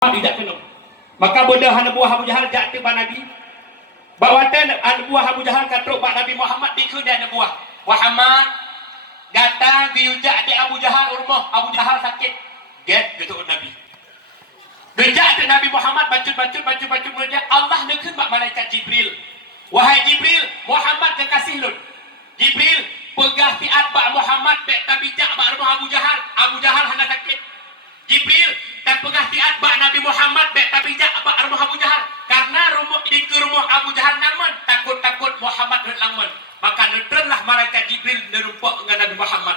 tidak kena. Maka bodoh anak buah Abu Jahal jatuh pada Nabi. Bawatan anak buah Abu Jahal kata pada Nabi Muhammad dikun dia anak buah Muhammad datang diujak di Abu Jahal rumah Abu Jahal sakit. Get gitu Nabi. Dijak di Nabi Muhammad baca Allah nekun bak malaikat Jibril. Wahai Jibril, Muhammad kekasih lun. Jibril pegah fiat bak Muhammad bek tabijak bak rumah Abu Jahal. Abu Jahal hana sakit. Jibril dan pegah tiat bak Nabi Muhammad bek tabijak bak rumah Abu Jahal karena rumah di rumah Abu Jahal namun takut Muhammad langman maka neterlah malaikat Jibril nerumpak dengan Nabi Muhammad.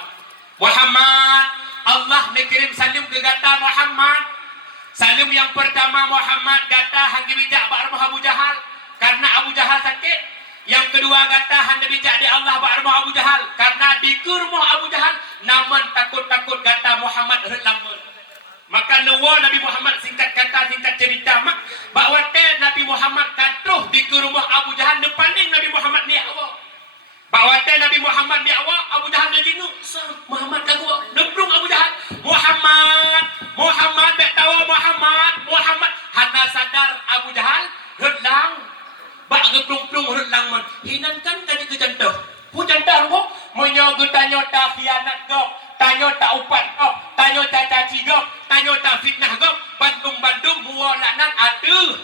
Muhammad Allah mengirim salim ke gata Muhammad. Salim yang pertama Muhammad gata hanggi bijak bak rumah Abu Jahal karena Abu Jahal sakit. Yang kedua gata hanggi bijak di Allah bak rumah Abu Jahal karena di rumah Abu Jahal namun takut gata Muhammad langman. Maka nawa Nabi Muhammad singkat kata singkat cerita mak bahawa Nabi Muhammad katuh di rumah Abu Jahal depaning Nabi Muhammad ni awak. Bahawa Nabi Muhammad ni awak Abu Jahal ni jinu Muhammad kagu nebrung Abu Jahal Muhammad tak tahu Muhammad hana sadar Abu Jahal redlang bak geplung-plung redlang man hinan kan tadi ke contoh pu contoh mo menyo tanya tak khianat kau tanya tak upat kau tanya tak caci kau tanya tak fitnah kau Bandung mua lanan aduh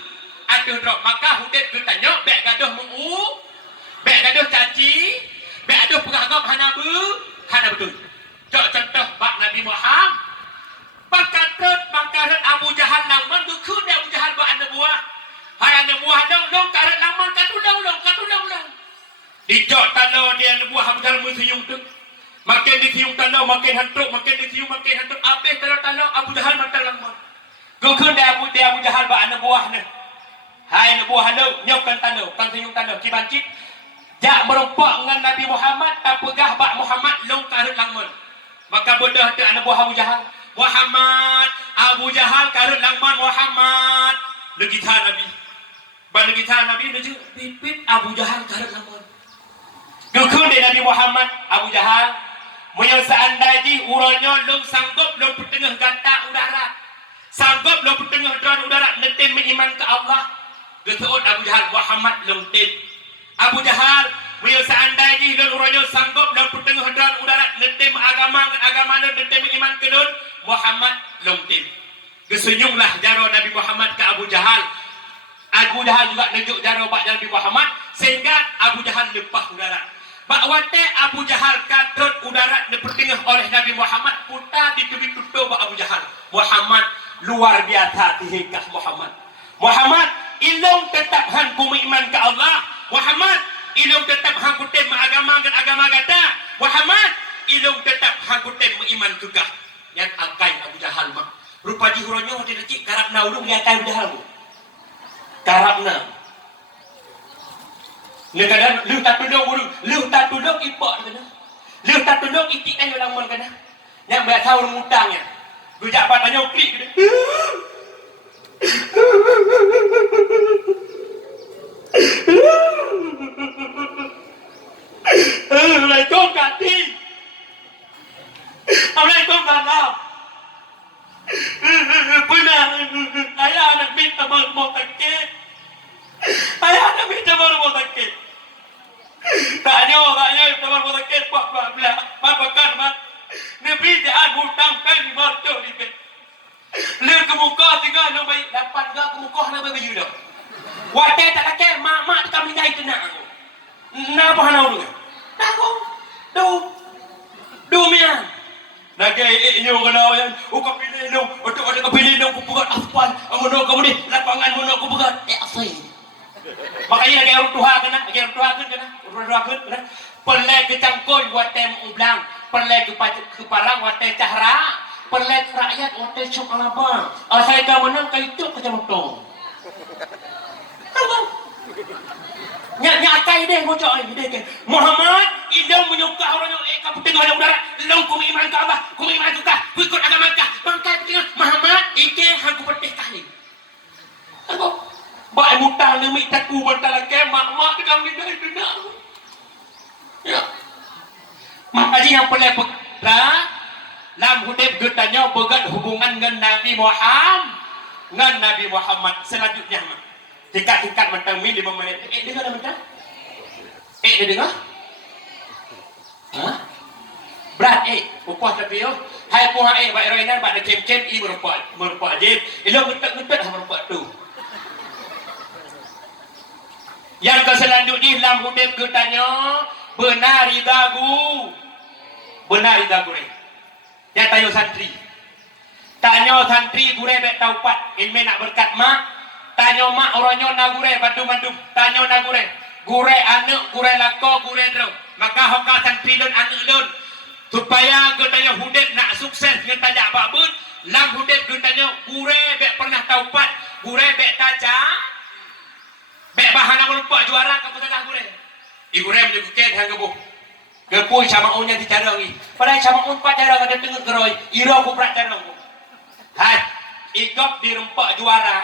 drop maka hudep tu tanya bek gaduh mengu bek gaduh caci bek aduh pegah kau hana betul cok contoh bak Nabi Muhammad pakatut Abu Jahal laman dukun Abu Jahal bak anak buah hai anak buah dong karat laman katulong dicok tanah dia anak buah Abu Jahal musiyung tu makin disiung tanah makin hantuk habis tanah Abu Jahal mata lama gukun dia Abu Jahal bak anak buah ni hai anak buah lu nyokkan tanah kan siung tanah cibancit jak merompak dengan Nabi Muhammad tak pegah bak Muhammad long karut langman maka bodoh tu anak buah Abu Jahal Muhammad Abu Jahal karut langman Muhammad legitha Nabi ban legitha Nabi nuju pipit Abu Jahal karut langman gukun dia Nabi Muhammad Abu Jahal yang seandainya uranya long sanggup long petengah ganta udara sanggup long petengah drone udara netem beriman ke Allah geseut Abu Jahal Muhammad long tem Abu Jahal yang seandainya long uranya sanggup long petengah drone udara netem agama netem beriman ke don Muhammad long tem gesenyumlah jaro Nabi Muhammad ke Abu Jahal juga nejuk jaro bak Nabi Muhammad sehingga Abu Jahal lepas udara bahawa Abu Jahal katut udara dipertengah oleh Nabi Muhammad putar ditubi tutup Abu Jahal Muhammad luar biasa tihikah Muhammad ilung tetap hang kumiman ke Allah Muhammad ilung tetap hang kutem agama gata Muhammad ilung tetap hang kutem iman juga yang angkai Abu Jahal mak rupa dihuronyo tidak cik karapna ulung dia Abu Jahal karapna ni kadang lu tak tudung ipak kena lu tak tudung itik kan orang mun kena yang biasa orang utangnya rujak patanya klik kena Assalamualaikum kati Assalamualaikum kanam pernah ayah anak minta mau sakit ayah anak minta mau sakit tanya teman mau sakit pak belah makan mak nabi jangan hutang kan marto lipat leh ke muka tinggal nak baik dapat gak ke muka nak baik baju dah wate tak laki mak tak meninggal itu nak apa hana dulu do mian Nagay inyo kena yan kapilin nung kapilin nung kupugat aspal ang muno ka mo di lapangan muno kupugat asay makanya nagay orang tuha kana pelai ke cangkoi watem ublang pelai ke parang wate cahra pelai ke rakyat wate syuk alabang asay ka menang kay tuk ke camotong nyakai deh bocok ini deh Muhammad idam menyuka orang yang kaputeng ada udara long kum iman ke Allah kum iman ke kah ikut agama kah bangkai penting Muhammad ike hangku petih kali aku ba mutang lemik taku bantal ke mak dekam ni dah benar ya makanya yang pelai lam hudib getanya begat hubungan dengan Nabi Muhammad ngan Nabi Muhammad selanjutnya mah. Tingkat-tingkat mentang 5 menit. Dengar dah mentang? Dia dengar? Hah? Berat upah tapi yo. Hai puha ba roinan ba de kem-kem merupa jib. Ilo ngetek-ngetek merupa tu. Yang ke selanjutnya lam hudib ke tanya benar ridagu. Benar ridagu ni. Yang tanya santri. Tanya santri gure bek taupat ilmu nak berkat mak. Tanya mak oronyo na gure bandu-bandu. Tanya na gure. Gure anak, gure lako, gure dro. Maka hoka santri lun anak lun. Supaya kita hudib nak sukses dengan tajak babut. Lam hudib kita tanya gure bek pernah taupat. Gure bek tajak. Bek bahana merupak juara ke pesalah gure. Gure menyebutkan hang gebuh. Gepui sama unya di cara ni. Padahal sama un pak cara ada tengah geroi. Iro ku prak cara ku. Hai, igop dirempak juara,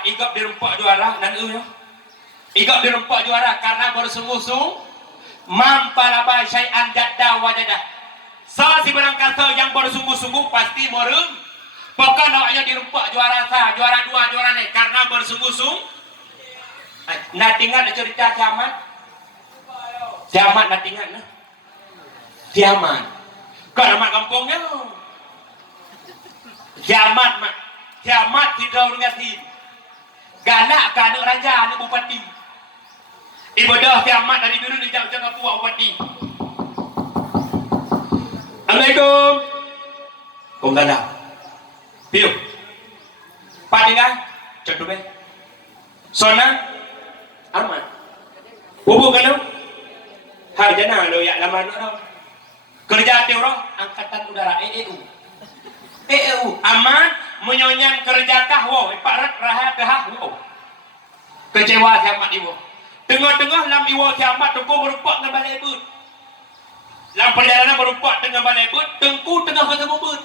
dan yo. Igop dirempak juara karena bersungguh-sungguh mampalabai syai'an jadda wajadah. So si barang kata yang bersungguh-sungguh pasti merem. Pokok nawaknya dirempak juara sah, juara 2, juara ni karena bersungguh-sungguh. Nak tinggal cerita kiamat. Kiamat nak tinggal nah. Kiamat. Kau nama kampungnya. Kiamat mak. Kiamat tidak ngati. Galak ke anak raja, anak bupati. Ibadah kiamat dari dulu di jauh-jauh ke puak bupati. Assalamualaikum. Waalaikumsalam. Piu. Pak tinggal. Cek dulu. Sona. Aman. Bubuk kan? Harjana lo ya lama lo. Kerja teoro angkatan udara EEU aman menyonyan kerja kahwo iparat rahat kahwo kecewa kiamat iwo tengah-tengah lam iwo kiamat tengku merupak dengan balai but lam perjalanan merupak dengan balai but tengku tengah ketemu but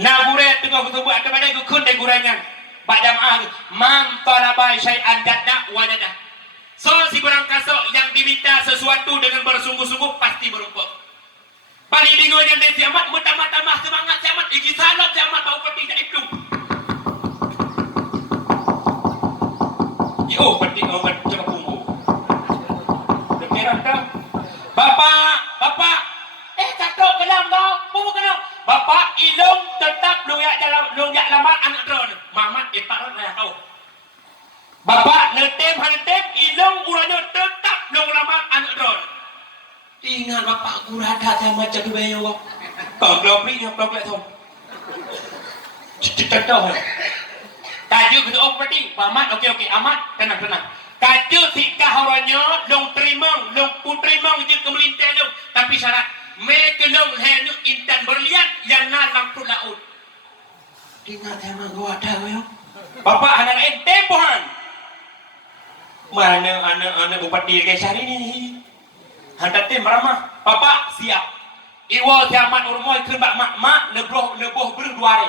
na gure tengah ketemu ada balai gukun de gurangan pak jamaah man talabai syai'an jadda wajadah. So si barang kasok yang diminta sesuatu dengan bersungguh-sungguh pasti merupak. Paling bingung yang dia kiamat, bertambah-tambah semangat kiamat. Igi salam kiamat, bau peti tak itu. Yo, peti orang cakap punggu. Dekiran kau. Bapak. Catok kelam kau. Punggu kelam. Bapak, ilung tetap lunyak lamar anak drone. Mamat, iparat raya kau. Bapak, netem, ilung uranya tetap lung lamar anak drone. Ingat bapak aku rada sama macam tu bayar awak. Kau globri yang globri tu. Contoh. Tajuk itu oh berarti pamat okey amat tenang. Tajuk sikah orangnya long terimang, long putrimang je kemelintai long. Tapi syarat make long henuk intan berlian yang nalang tu laut. Ingat sama gua ada bayar. Bapak anak lain tempohan. Mana anak bupati Kesar ini? Hendak tim ramah. Bapak siap. Iwo kiamat urmoy keun bak mak leboh berduare.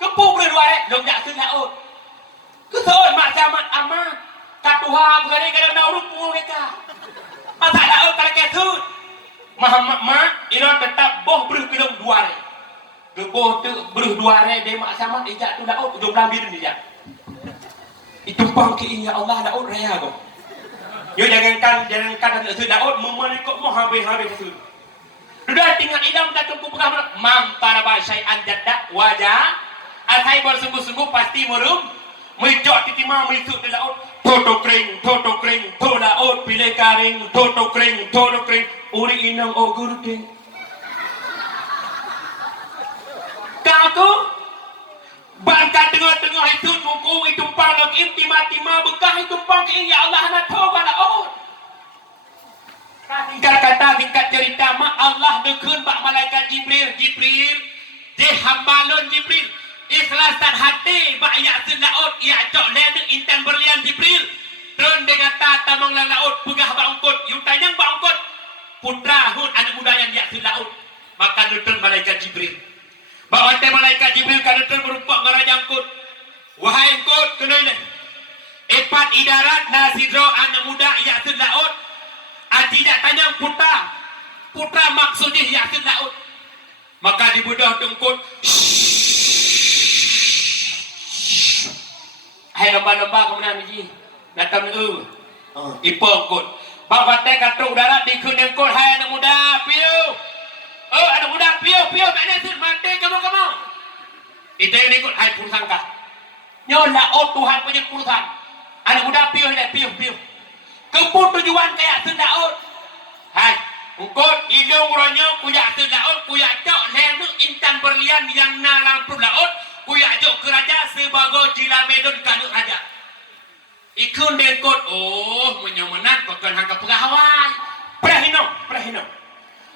Kepuh berduare long jak keun laut. Keun mak kiamat amat. Katuha gade kada na urut pungu mereka. Masa laut kada ketut. Mak ino tetap boh berkelong duare. Leboh tu berduare de mak kiamat ijak tu laut jumlah biru ni jak. Itu pang ke ya Allah laut raya kau. Yo jangankan tu laut memelikuk mu habis tu. Sudah tinggal idam tak cukup pegah mampara bahasa anjada wajah. Atai bersungguh-sungguh pasti merum. Mejok titima mesuk di laut. Toto kering, to laut pilih karing, toto kering. Uri inang o guru ting. Kaku bangka tengah-tengah itu buku itu tumpang lagi timah-timah bekah itu tumpang ke ya Allah nak tahu laut. Tingkat cerita mak Allah dekun bak malaikat Jibril je hambalon Jibril ikhlasan hati bak ya laut ya cok lede intan berlian Jibril terus dia kata tamang laut pegah bangkut yu tanyang bangkut putra Hud anak muda yang ya laut maka nutun malaikat Jibril bawa teh malaikat Jibril kan nutun berupa ngarajangkut wahai kut kenal epat idarat nasidro anak muda ya laut tidak tanya putra maksudnya yakin laut maka dibudah tungkut lomba-lomba kemudian ni. Natam ni ipong kot. Bapak teh katuk darat di kuning kot. Hai anak muda, piu. Oh anak muda, piu. Mana sih mati kamu. Itu yang ikut. Hai pulsangka. Nyola Tuhan punya pulsan. Anak muda piu ni piu. Kepun tujuan kayak sendaut. Hai. Ukut hidung ronyo kuyak sendaut. Kuyak cok lenduk intan berlian yang nalang pun laut. Kuyak jok ke raja sebagai jilamedun kaduk raja. Ikun dengkot. Oh, menyomenan pakai hangka pegawai. Prahino.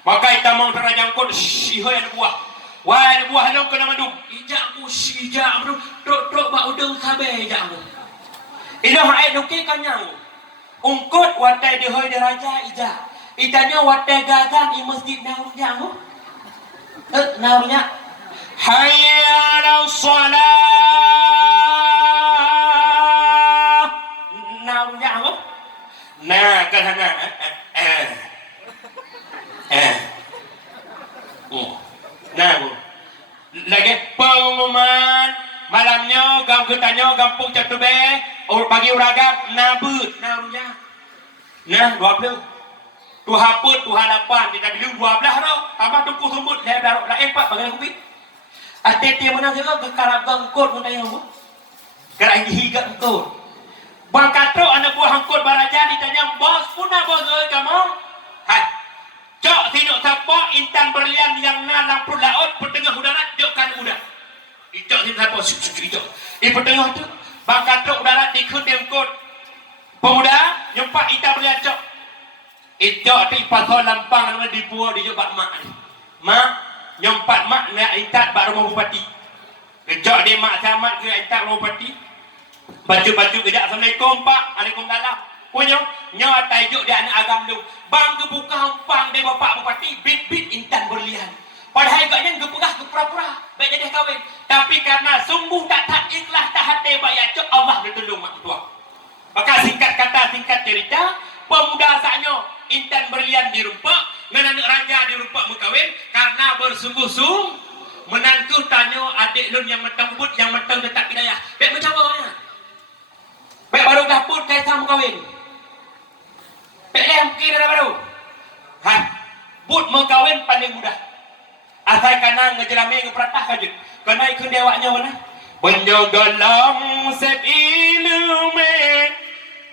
Maka kita mau terajang kot. Ihoy anak buah. Wah anak buah hanong kena mandung. Ijak mu. Trok ba udang sabe ijak mu. Ino hae duki kanyang. Ungkut watai dihoy deraja ijak. Ijanya watai gazan i masjid narunya mu. Narunya. Hayya 'alas shalah. Narunya apa? Nah, kan Nah, Bu. Lagi pengumuman malamnya gam ketanya kampung Catube pagi uragam nabut narunya. Nah, 20. Tu haput tu halapan kita bilang 12 ro. Tambah tu kusumut le darok la empat bagai kubik. Atete mana juga ke karabang kot mun tanya Bu. Gerak higa kot. Bang katro anak buah angkut baraja ditanya bos punah bos kamu. Hai. Cok tinuk siapa intan berlian yang nalang pun laut pertengah udara jokkan udara. Icok tinuk siapa icok. Di pertengah tu bang katro udara dikut demkut. Pemuda nyempak intan berlian cok. Icok ti pasal lampang nama di puau di jok mak ni. Mak nyempat mak nak intan bak rumah bupati. Icok dia mak samat ke intan rumah bupati. Baju-baju kejap. Assalamualaikum Pak. Waalaikumsalam. Punya nyawa tajuk dia anak agam lu. Bang kebuka hampang dia bapak bupati bit intan berlian. Padahal agaknya kepegah ke pura-pura. Baik jadi kahwin. Tapi karena sungguh tak ikhlas tak hati bayar cok Allah bertolong mak tua. Maka singkat kata singkat cerita. Pemuda asaknya intan berlian dirumpak. Dengan anak raja dirumpak berkahwin. Karena bersungguh-sungguh. Menantu tanya adik lun yang metang but yang metang dekat bidayah. Baik macam mana? Baik baru dapur kaya sama kahwin. Baik dah mungkin dah baru. But mengkahwin paling mudah. Asal kena ngejelami ngeperatah kaje. Kena ikut dewaknya mana? Benjogolang sep ilume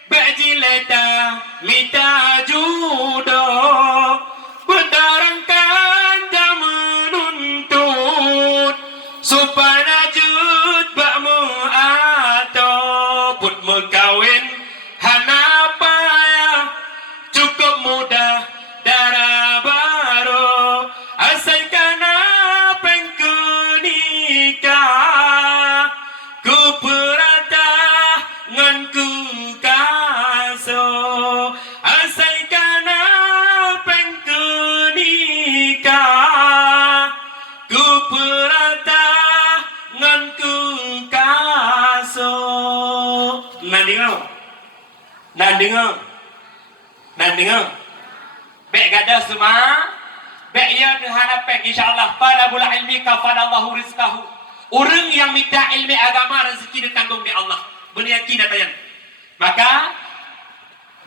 bajileta mita judo berdarangkan jam menuntut supaya jut bakmu atau put mengkawin hana payah cukup mudah darah baru asalkan apa yang ku nikah ku perata ngan ku kaso asalkan apa yang ku nikah ku perata ngan ku kaso. Nandingo. Bek gadah semua. Bek ya terhadap pek insyaAllah. Talabul ilmi kafadallahu rizkahu. Orang yang minta ilmi agama rezeki ditanggung di Allah. Beryakin datang. Maka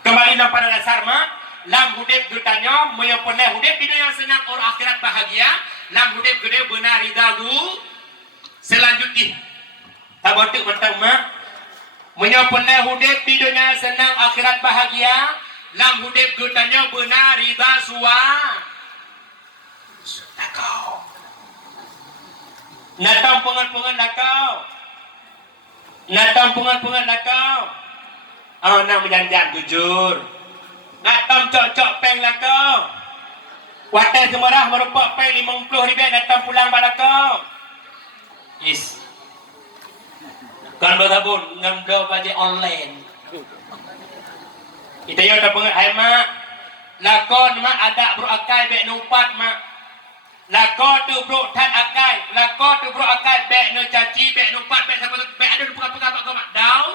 kembali pada dasar mak. Lam hudib ditanya. Menyempurna hudib. Bina yang senang orang akhirat bahagia. Lam hudib gede benar ridagu. Selanjutnya. Tak botuk mentang mak. Menyempurna hudib di dunia senang akhirat bahagia. Lam hudib gutanya benar riba suwa. Nakau. Natang pungan-pungan nakau. Natang pungan-pungan nakau. Oh nak menjanjang jujur. Natang cok-cok peng nakau. Watai semerah merupak peng 50 ribu natang pulang balakau. Yes. Kan bergabung ngamdo baje online. Kita yo tak pengen hai mak. Lakon mak ada bro akai bek numpat mak. Lakon tu bro tat akai. Lakon tu bro akai bek no caci bek numpat bek siapa bek ada pegak-pegak mak mak daun.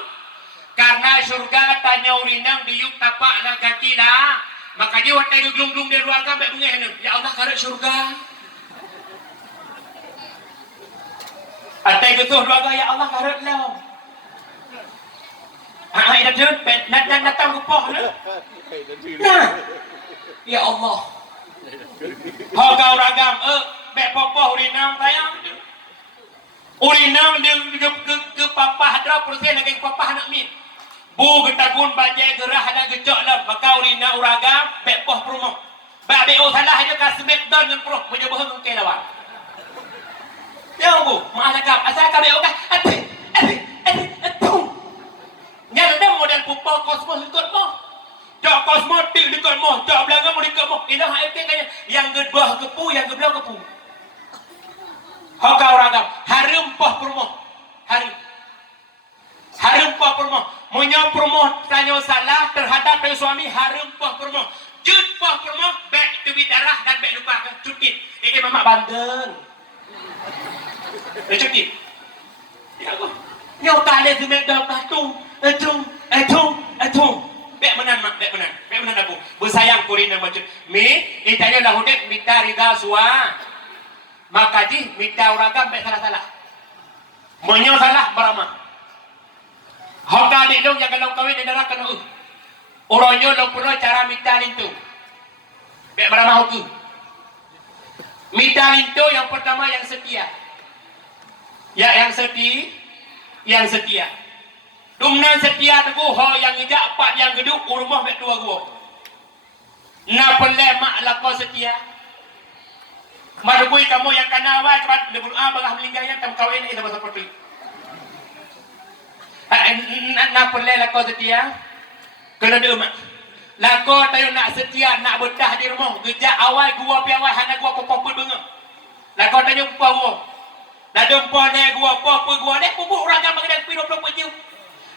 Karena surga tanya urinang diuk tapak lah kaki lah. Maka dia watai gelung-gelung dia keluarga bek bengeh ni. Ya Allah karek surga. Atai getuh keluarga ya Allah karek lah. dah dun, datang rupa lah. Nah, ya Allah. Kau ragam, bek popoh urinang tayang. Urinang dia ke papa 100% lagi papa nak mit. Bu getagun bajai gerah ada gejok lah, maka urina uragam bek poh perumoh. Bak beo salah aja ka smackdown dengan peruh menyebah ngke lawan. Ya bu, maaf cakap, asal ka beo ka. Nyal dah model pupa kosmos ikut mo. Cak kosmotik dekat mo, cak belakang mo dekat mo. Ina hak kaya yang gedbah kepu, yang gebelah kepu. Hokau ragam, harum poh perumoh. Harum poh perumoh. Munya perumoh tanya salah terhadap suami harum poh perumoh. Jut poh perumoh, bek tubik darah dan bek lupa ke cukit. Mamak bandeng. Cukit. Ya aku. Nyau tak ada semek dah patung. Bek menan mak, bek menan aku. Bersayang kurina macam. Itanya lah hudik minta rida suah. Maka ji minta uragam bek salah-salah. Menyau salah beramah. Hoka adik long yang kalau kawin adalah kena Uronyo long perlu cara minta lintu. Bek beramah hukum. Minta lintu yang pertama yang setia. Ya yang setia. Dumnan setia teguh ho yang ijak pat yang geduk rumah bek tua gua. Na pele mak lako setia. Madugui kamu yang kana wa cepat lebur bagah melinggarnya tam kawin itu seperti. Na pele lako setia. Kena de mak. Lako tayo nak setia nak betah di rumah. Gejak awal gua pi awal hana gua popoput bengah. Lako tayo pupa gua. Dah jumpa ne gua apa gua ne pupuk ragam mengenai 20 pejiu.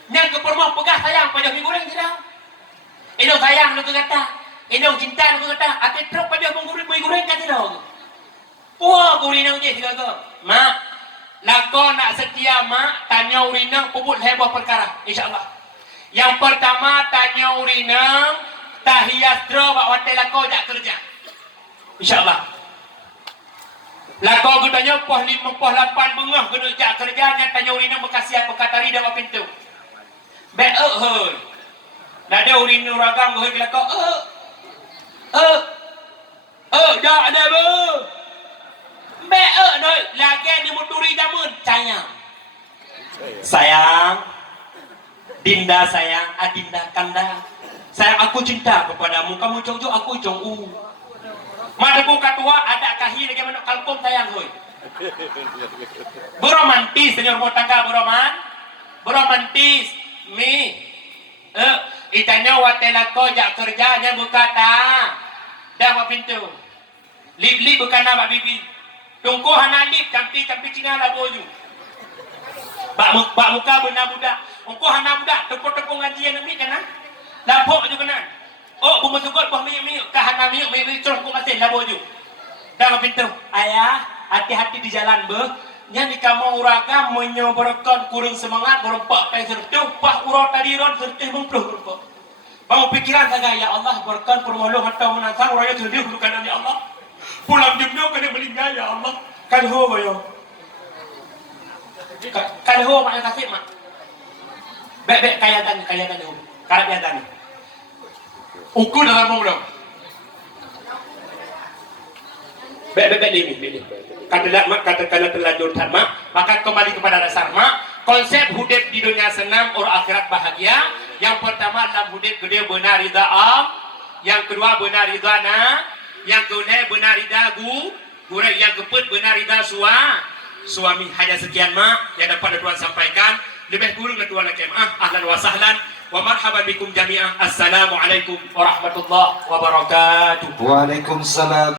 Yang ke permah pegah sayang pada mi goreng tidak. Ino sayang lu kata. Ino cinta lu kata. Ate truk pada mi goreng kata dah. Wah, urinang je tiga ke. Mak, lako nak setia mak tanya urinang puput heboh perkara. InsyaAllah. Yang pertama tanya urinang tahiyat dro bak wate lako jak kerja. InsyaAllah. Lako gudanya poh 5 poh 8 bengah guna jak kerja yang tanya urinang berkasihan berkatari dalam pintu. Bek hoi. Nada urin ragam hoi kelako. Dah ada be. Bek noi lagi di muturi jamun sayang. Dinda sayang, adinda kanda. Sayang aku cinta kepadamu, kamu jong-jong aku jong-u. Madaku katua ada kahir lagi mana kalkom sayang hoi. Beromantis senyor rumah tangga beromantis. Itanya watela ko jak kerjanya buka ta. Dah apa pintu. Lip bukan nama bibi. Tungku hana lip campi Cina lah boju. Bak muka benar budak. Tungku hana budak tepuk ngajian ni kan. Lapok juga kan. Oh bumbu sugot buah miyuk ka hana miyuk terus ku masin lah boju. Dah apa pintu. Ayah, hati-hati di jalan be. Yang kamu uragam menyoborkan kurang semangat berempat pen sertuh pah urau tadiron sertuh mempluh berempat. Bangun pikiran saja ya Allah berkan permoluh atau menantang uraya sertuh bukan ya Allah. Pulang jumlah kena melinggar ya Allah. Kan ho boyo. Kan ho mak kasih mak. Bek kaya tani ho. Karap ya tani. Ukur dalam mau dong. Bek ini. Katakanlah terlanjur mak, maka kembali kepada dasar mak. Konsep hidup di dunia senang, orang akhirat bahagia. Yang pertama dalam hidup gede benar rida am, yang kedua benar rida na, yang kedua benar rida gurek yang keput benar rida suami. Hanya sekian mak yang dapat Tuhan sampaikan. Lebih kurang Tuhan lagi ahlan wa sahlan wa marhaban bikum jami'ah. Assalamualaikum warahmatullahi wabarakatuh. Waalaikumsalam.